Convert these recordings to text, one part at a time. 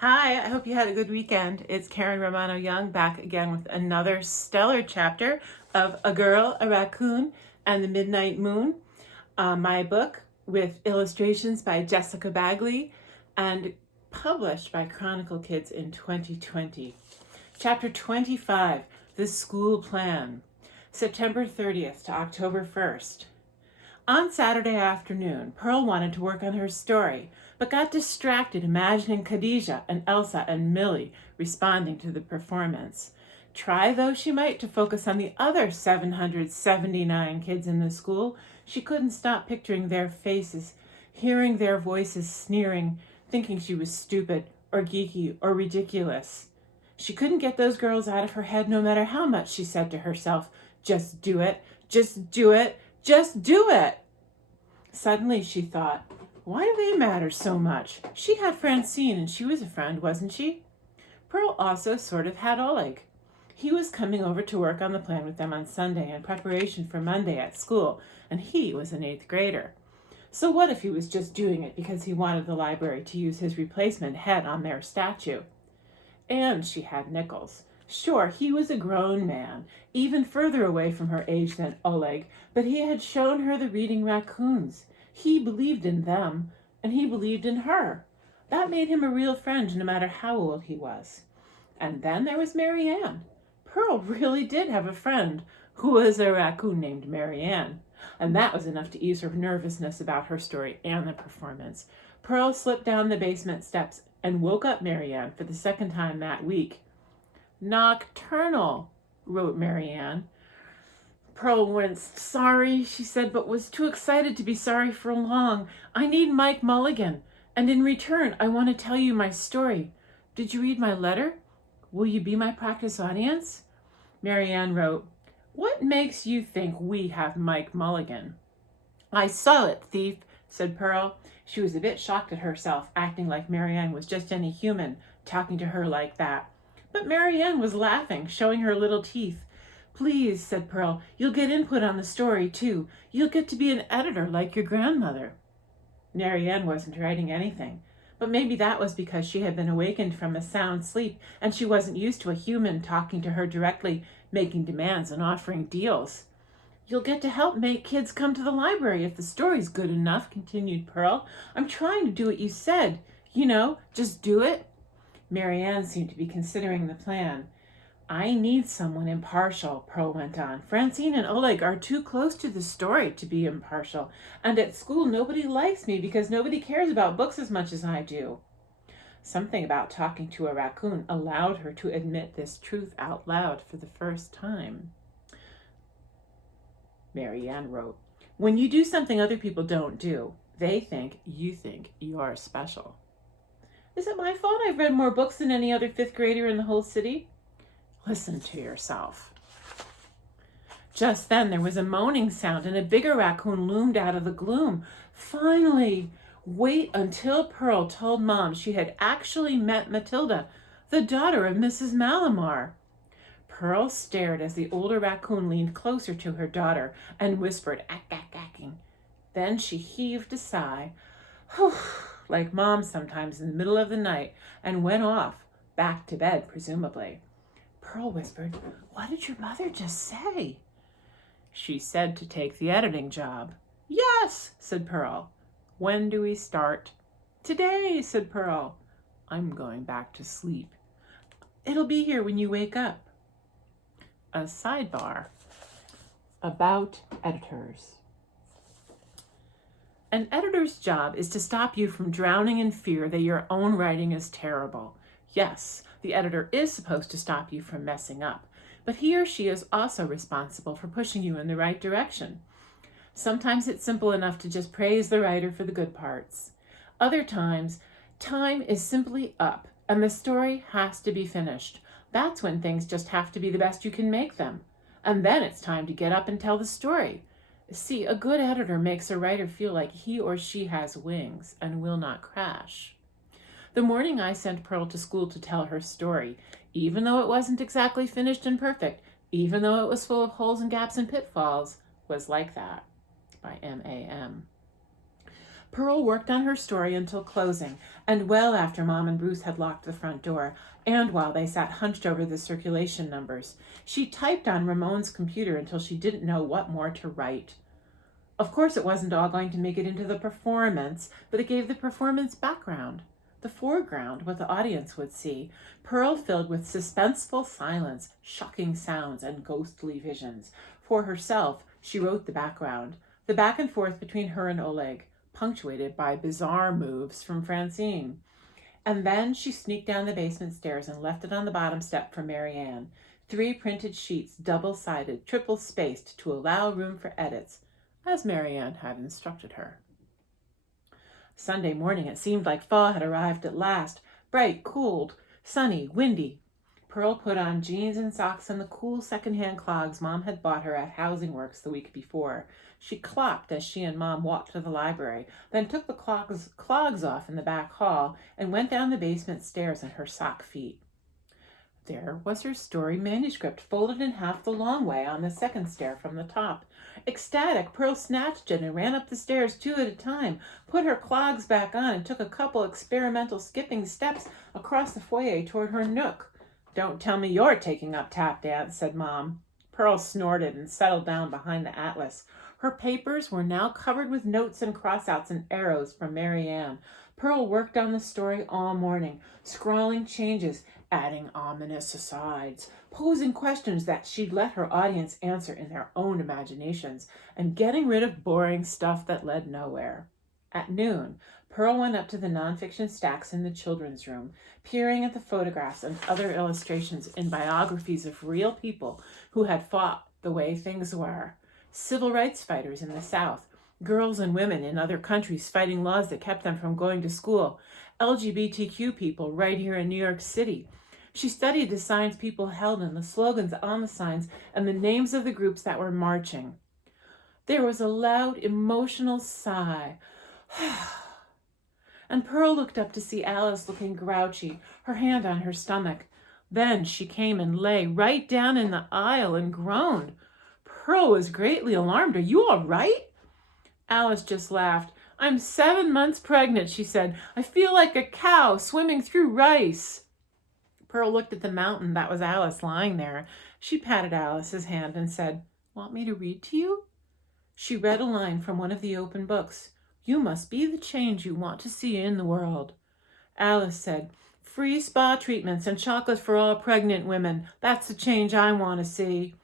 Hi, I hope you had a good weekend. It's Karen Romano Young back again with another stellar chapter of A Girl, a Raccoon, and the Midnight Moon, my book with illustrations by Jessixa Bagley and published by Chronicle Kids in 2020. Chapter 25, The School Plan, September 30th to October 1st. On Saturday afternoon, Pearl wanted to work on her story, but got distracted imagining Khadijah and Elsa and Millie responding to the performance. Try though she might to focus on the other 779 kids in the school, she couldn't stop picturing their faces, hearing their voices sneering, thinking she was stupid or geeky or ridiculous. She couldn't get those girls out of her head no matter how much she said to herself, "Just do it, just do it, just do it." Suddenly she thought, why do they matter so much? She had Francine and she was a friend, wasn't she? Pearl also sort of had Oleg. He was coming over to work on the plan with them on Sunday in preparation for Monday at school, and he was an 8th grader. So what if he was just doing it because he wanted the library to use his replacement head on their statue? And she had Nichols. Sure, he was a grown man, even further away from her age than Oleg, but he had shown her the reading raccoons. He believed in them, and he believed in her. That made him a real friend no matter how old he was. And then there was Marianne. Pearl really did have a friend who was a raccoon named Marianne, and that was enough to ease her nervousness about her story and the performance. Pearl slipped down the basement steps and woke up Marianne for the second time that week. "Nocturnal," wrote Marianne. Pearl winced. "Sorry," she said, but was too excited to be sorry for long. "I need Mike Mulligan, and in return, I want to tell you my story. Did you read my letter? Will you be my practice audience?" Marianne wrote, "What makes you think we have Mike Mulligan?" "I saw it, thief," said Pearl. She was a bit shocked at herself, acting like Marianne was just any human, talking to her like that. But Marianne was laughing, showing her little teeth. "Please," said Pearl, "you'll get input on the story, too. You'll get to be an editor like your grandmother." Marianne wasn't writing anything, but maybe that was because she had been awakened from a sound sleep and she wasn't used to a human talking to her directly, making demands and offering deals. "You'll get to help make kids come to the library if the story's good enough," continued Pearl. "I'm trying to do what you said. You know, just do it." Marianne seemed to be considering the plan. "I need someone impartial," Pearl went on. "Francine and Oleg are too close to the story to be impartial, and at school nobody likes me because nobody cares about books as much as I do." Something about talking to a raccoon allowed her to admit this truth out loud for the first time. Marianne wrote, "When you do something other people don't do, they think you're special." "Is it my fault I've read more books than any other 5th grader in the whole city?" "Listen to yourself." Just then there was a moaning sound and a bigger raccoon loomed out of the gloom. Finally! Wait until Pearl told Mom she had actually met Matilda, the daughter of Mrs. Malamar. Pearl stared as the older raccoon leaned closer to her daughter and whispered, "Ack, ack, acking." Then she heaved a sigh, "Whew," like Mom sometimes in the middle of the night, and went off, back to bed presumably. Pearl whispered, "What did your mother just say?" "She said to take the editing job." "Yes," said Pearl. "When do we start?" "Today," said Pearl. "I'm going back to sleep." "It'll be here when you wake up." A sidebar about editors. An editor's job is to stop you from drowning in fear that your own writing is terrible. Yes, the editor is supposed to stop you from messing up, but he or she is also responsible for pushing you in the right direction. Sometimes it's simple enough to just praise the writer for the good parts. Other times, time is simply up, and the story has to be finished. That's when things just have to be the best you can make them. And then it's time to get up and tell the story. See, a good editor makes a writer feel like he or she has wings and will not crash. The morning I sent Pearl to school to tell her story, even though it wasn't exactly finished and perfect, even though it was full of holes and gaps and pitfalls, was like that. By M.A.M. Pearl worked on her story until closing, and well after Mom and Bruce had locked the front door, and while they sat hunched over the circulation numbers. She typed on Ramon's computer until she didn't know what more to write. Of course, it wasn't all going to make it into the performance, but it gave the performance background. The foreground, what the audience would see, Pearl filled with suspenseful silence, shocking sounds, and ghostly visions. For herself, she wrote the background, the back and forth between her and Oleg, punctuated by bizarre moves from Francine. And then she sneaked down the basement stairs and left it on the bottom step for Marianne. 3 printed sheets, double-sided, triple-spaced, to allow room for edits, as Marianne had instructed her. Sunday morning, it seemed like fall had arrived at last. Bright, cool, sunny, windy. Pearl put on jeans and socks and the cool second-hand clogs Mom had bought her at Housing Works the week before. She clopped as she and Mom walked to the library, then took the clogs off in the back hall and went down the basement stairs in her sock feet. There was her story manuscript, folded in half the long way on the second stair from the top. Ecstatic, Pearl snatched it and ran up the stairs 2 at a time, put her clogs back on, and took a couple experimental skipping steps across the foyer toward her nook. "Don't tell me you're taking up tap dance," said Mom. Pearl snorted and settled down behind the atlas. Her papers were now covered with notes and crossouts and arrows from Marianne. Pearl worked on the story all morning, scrawling changes, adding ominous asides, posing questions that she'd let her audience answer in their own imaginations, and getting rid of boring stuff that led nowhere. At noon, Pearl went up to the nonfiction stacks in the children's room, peering at the photographs and other illustrations in biographies of real people who had fought the way things were. Civil rights fighters in the South, girls and women in other countries fighting laws that kept them from going to school, LGBTQ people right here in New York City. She studied the signs people held and the slogans on the signs and the names of the groups that were marching. There was a loud, emotional sigh. And Pearl looked up to see Alice looking grouchy, her hand on her stomach. Then she came and lay right down in the aisle and groaned. Pearl was greatly alarmed. "Are you all right?" Alice just laughed. "I'm 7 months pregnant," she said. "I feel like a cow swimming through rice." Pearl looked at the mountain that was Alice lying there. She patted Alice's hand and said, "Want me to read to you?" She read a line from one of the open books. "You must be the change you want to see in the world." Alice said, "Free spa treatments and chocolate for all pregnant women. That's the change I want to see."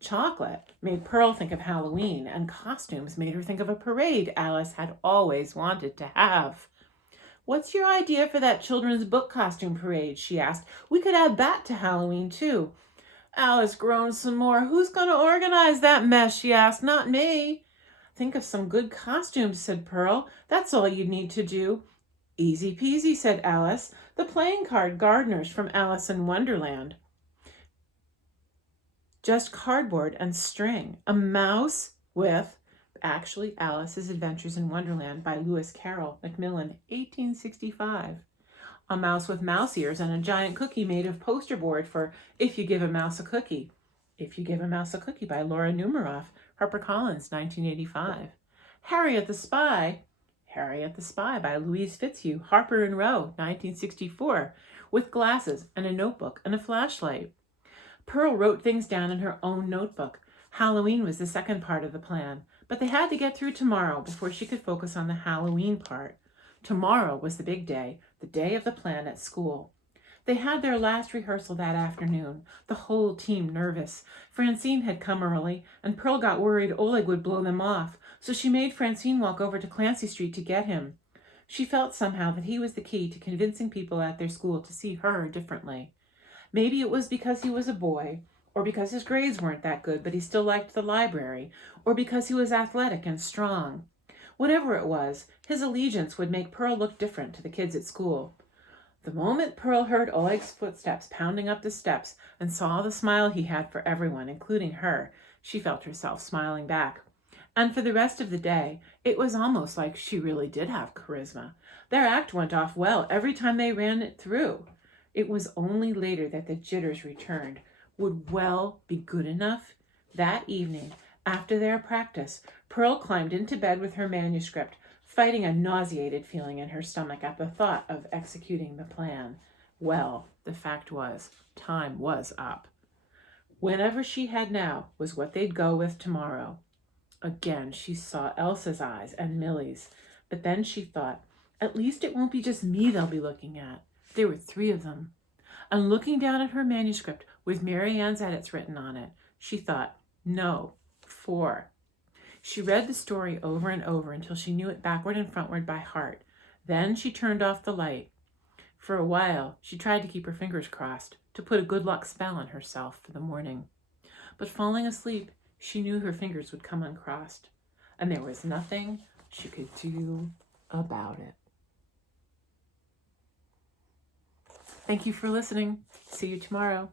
Chocolate made Pearl think of Halloween, and costumes made her think of a parade Alice had always wanted to have. "What's your idea for that children's book costume parade?" she asked. "We could add that to Halloween, too." Alice groaned some more. "Who's going to organize that mess?" she asked. "Not me." "Think of some good costumes," said Pearl. "That's all you need to do." "Easy peasy," said Alice. "The playing card gardeners from Alice in Wonderland. Just cardboard and string. A mouse with," actually Alice's Adventures in Wonderland by Lewis Carroll Macmillan, 1865. "A mouse with mouse ears and a giant cookie made of poster board for If You Give a Mouse a Cookie." If You Give a Mouse a Cookie by Laura Numeroff, HarperCollins, 1985. Harriet the Spy by Louise Fitzhugh, Harper and Row, 1964, with glasses and a notebook and a flashlight. Pearl wrote things down in her own notebook. Halloween was the second part of the plan, but they had to get through tomorrow before she could focus on the Halloween part. Tomorrow was the big day, the day of the plan at school. They had their last rehearsal that afternoon, the whole team nervous. Francine had come early, and Pearl got worried Oleg would blow them off, so she made Francine walk over to Clancy Street to get him. She felt somehow that he was the key to convincing people at their school to see her differently. Maybe it was because he was a boy, or because his grades weren't that good but he still liked the library, or because he was athletic and strong. Whatever it was, his allegiance would make Pearl look different to the kids at school. The moment Pearl heard Oleg's footsteps pounding up the steps and saw the smile he had for everyone, including her, she felt herself smiling back. And for the rest of the day, it was almost like she really did have charisma. Their act went off well every time they ran it through. It was only later that the jitters returned. Would well be good enough? That evening, after their practice, Pearl climbed into bed with her manuscript, fighting a nauseated feeling in her stomach at the thought of executing the plan. Well, the fact was, time was up. Whenever she had now was what they'd go with tomorrow. Again, she saw Elsa's eyes and Millie's, but then she thought, at least it won't be just me they'll be looking at. There were 3 of them. And looking down at her manuscript with Mary Ann's edits written on it, she thought, no, 4. She read the story over and over until she knew it backward and frontward by heart. Then she turned off the light. For a while, she tried to keep her fingers crossed, to put a good luck spell on herself for the morning. But falling asleep, she knew her fingers would come uncrossed, and there was nothing she could do about it. Thank you for listening. See you tomorrow.